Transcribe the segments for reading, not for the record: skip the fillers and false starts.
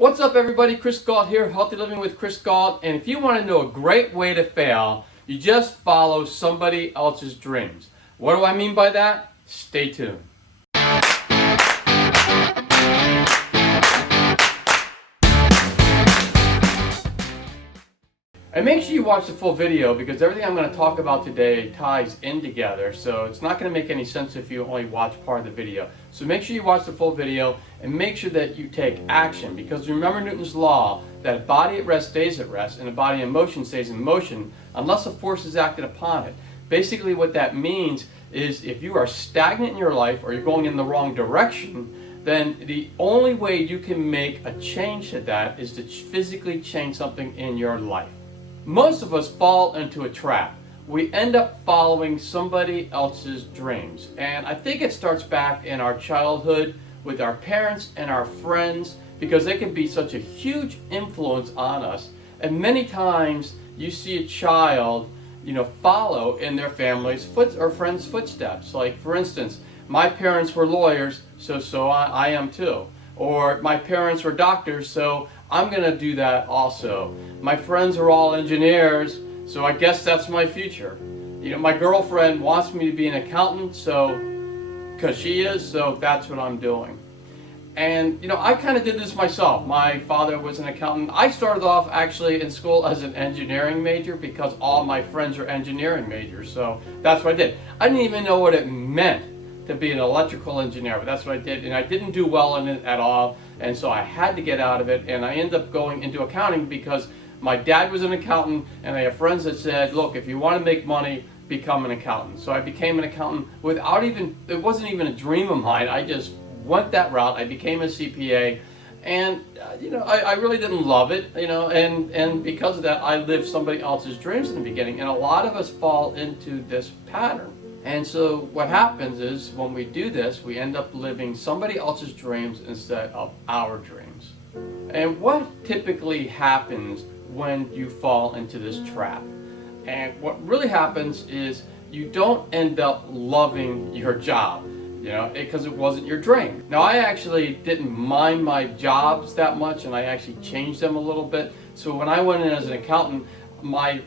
What's up everybody, Chris Gault here, Healthy Living with Chris Gault, and if you want to know a great way to fail, you just follow somebody else's dreams. What do I mean by that? Stay tuned. And make sure you watch the full video because everything I'm going to talk about today ties in together, so it's not going to make any sense if you only watch part of the video. So make sure you watch the full video and make sure that you take action, because remember Newton's law that a body at rest stays at rest and a body in motion stays in motion unless a force is acted upon it. Basically what that means is if you are stagnant in your life or you're going in the wrong direction, then the only way you can make a change to that is to physically change something in your life. Most of us fall into a trap. We end up following somebody else's dreams. And I think it starts back in our childhood with our parents and our friends, because they can be such a huge influence on us. And many times you see a child, follow in their family's or friends' footsteps. Like for instance, my parents were lawyers, so I am too. Or my parents were doctors, so I'm going to do that also. My friends are all engineers, so I guess that's my future. My girlfriend wants me to be an accountant, because she is, so that's what I'm doing. And I kind of did this myself. My father was an accountant. I started off actually in school as an engineering major because all my friends are engineering majors, so that's what I did. I didn't even know what it meant to be an electrical engineer, but that's what I did, and I didn't do well in it at all, and so I had to get out of it, and I ended up going into accounting because my dad was an accountant, and I have friends that said, look, if you want to make money, become an accountant. So I became an accountant without it wasn't even a dream of mine. I just went that route. I became a CPA, and I really didn't love it, and because of that, I lived somebody else's dreams in the beginning, and a lot of us fall into this pattern. And so what happens is when we do this, we end up living somebody else's dreams instead of our dreams. And what typically happens when you fall into this trap? And what really happens is you don't end up loving your job, because it wasn't your dream. Now, I actually didn't mind my jobs that much, and I actually changed them a little bit. So when I went in as an accountant, my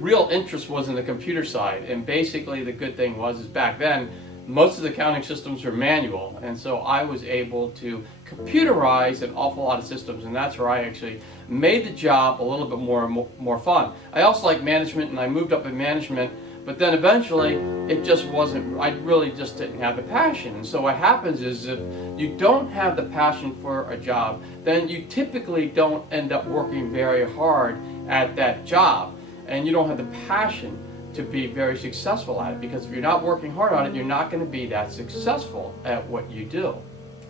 real interest was in the computer side, and basically the good thing was back then most of the accounting systems were manual, and so I was able to computerize an awful lot of systems, and that's where I actually made the job a little bit more fun. I also like management, and I moved up in management, but then eventually it just wasn't, I really just didn't have the passion. And so what happens is if you don't have the passion for a job, then you typically don't end up working very hard at that job. And you don't have the passion to be very successful at it, because if you're not working hard on it, you're not going to be that successful at what you do.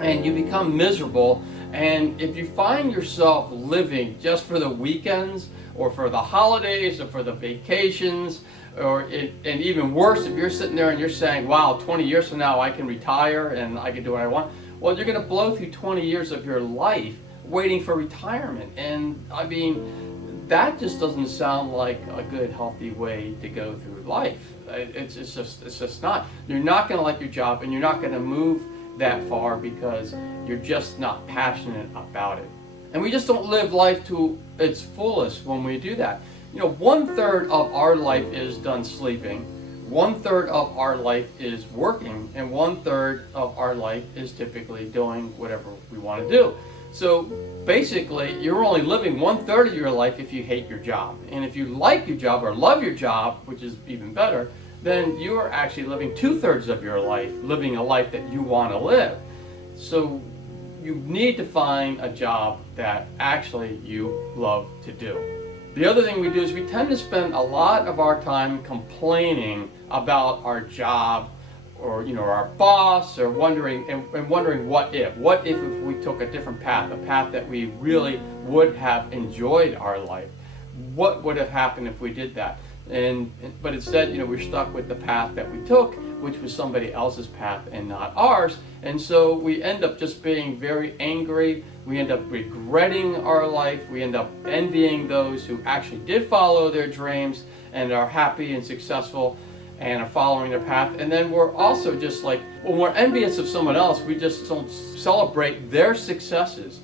And you become miserable, and if you find yourself living just for the weekends or for the holidays or for the vacations, and even worse, if you're sitting there and you're saying, wow, 20 years from now I can retire and I can do what I want, well, you're going to blow through 20 years of your life waiting for retirement. And I mean, that just doesn't sound like a good, healthy way to go through life. It's just not. You're not going to like your job, and you're not going to move that far because you're just not passionate about it. And we just don't live life to its fullest when we do that. 1/3 of our life is done sleeping, 1/3 of our life is working, and 1/3 of our life is typically doing whatever we want to do. So basically, you're only living 1/3 of your life if you hate your job. And if you like your job or love your job, which is even better, then you are actually living 2/3 of your life, living a life that you want to live. So you need to find a job that actually you love to do. The other thing we do is we tend to spend a lot of our time complaining about our job, or our boss, or wondering what if we took a different path, a path that we really would have enjoyed our life. What would have happened if we did that? But instead, we're stuck with the path that we took, which was somebody else's path and not ours. And so we end up just being very angry. We end up regretting our life. We end up envying those who actually did follow their dreams and are happy and successful and are following their path. And then we're also just like, when we're envious of someone else, we just don't celebrate their successes.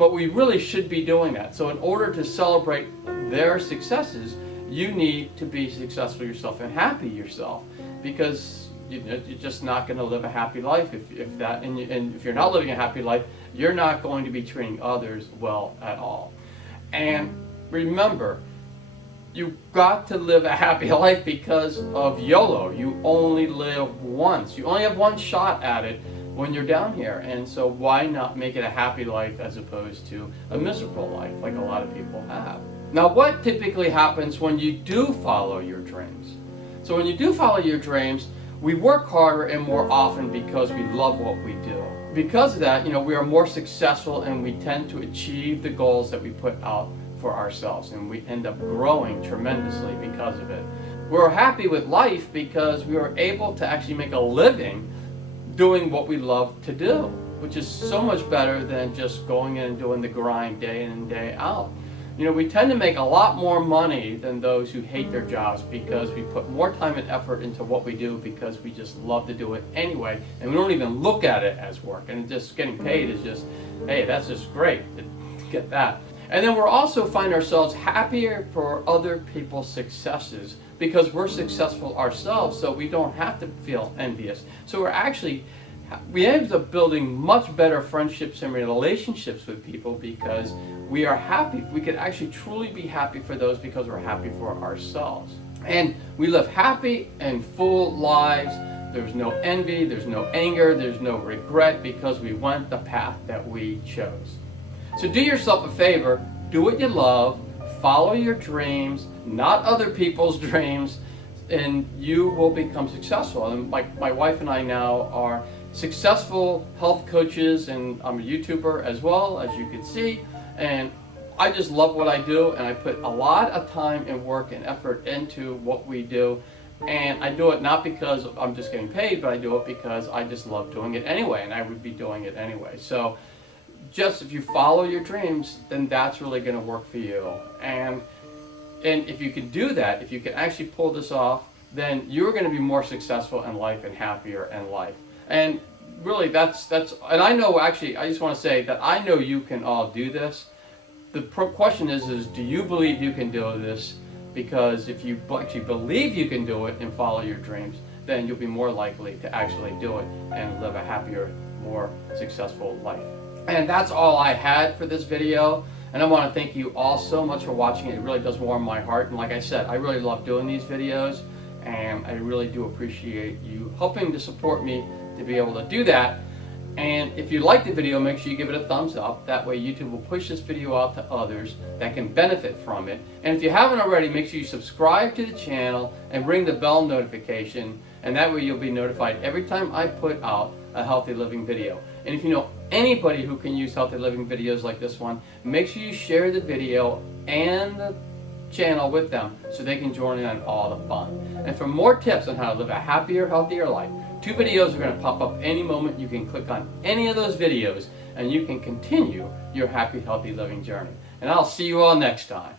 But we really should be doing that. So in order to celebrate their successes, you need to be successful yourself and happy yourself, because you're just not going to live a happy life and if you're not living a happy life, you're not going to be treating others well at all. And remember, you've got to live a happy life because of YOLO. You only live once. You only have one shot at it when you're down here. And so why not make it a happy life as opposed to a miserable life like a lot of people have? Now, what typically happens when you do follow your dreams? So when you do follow your dreams, we work harder and more often because we love what we do. Because of that, we are more successful and we tend to achieve the goals that we put out for ourselves, and we end up growing tremendously because of it. We're happy with life because we are able to actually make a living doing what we love to do, which is so much better than just going in and doing the grind day in and day out. We tend to make a lot more money than those who hate their jobs because we put more time and effort into what we do because we just love to do it anyway, and we don't even look at it as work. And just getting paid is just, hey, that's just great to get that. And then we're also find ourselves happier for other people's successes because we're successful ourselves, so we don't have to feel envious. So we end up building much better friendships and relationships with people because we are happy. We can actually truly be happy for those because we're happy for ourselves. And we live happy and full lives. There's no envy, there's no anger, there's no regret because we went the path that we chose. So do yourself a favor, do what you love, follow your dreams, not other people's dreams, and you will become successful. And my wife and I now are successful health coaches, and I'm a YouTuber as well, as you can see, and I just love what I do, and I put a lot of time and work and effort into what we do, and I do it not because I'm just getting paid, but I do it because I just love doing it anyway, and I would be doing it anyway. So just if you follow your dreams, then that's really going to work for you. And if you can do that, if you can actually pull this off, then you're going to be more successful in life and happier in life. And really, that's and I know, actually, I just want to say that I know you can all do this. The question is do you believe you can do this? Because if you actually believe you can do it and follow your dreams, then you'll be more likely to actually do it and live a happier, more successful life. And that's all I had for this video. And I want to thank you all so much for watching it. It really does warm my heart. And like I said, I really love doing these videos. And I really do appreciate you helping to support me to be able to do that. And if you like the video, make sure you give it a thumbs up. That way YouTube will push this video out to others that can benefit from it. And if you haven't already, make sure you subscribe to the channel and ring the bell notification. And that way you'll be notified every time I put out a healthy living video. And if you know anybody who can use healthy living videos like this one, make sure you share the video and the channel with them so they can join in on all the fun. And for more tips on how to live a happier, healthier life, 2 videos are going to pop up any moment. You can click on any of those videos and you can continue your happy, healthy living journey. And I'll see you all next time.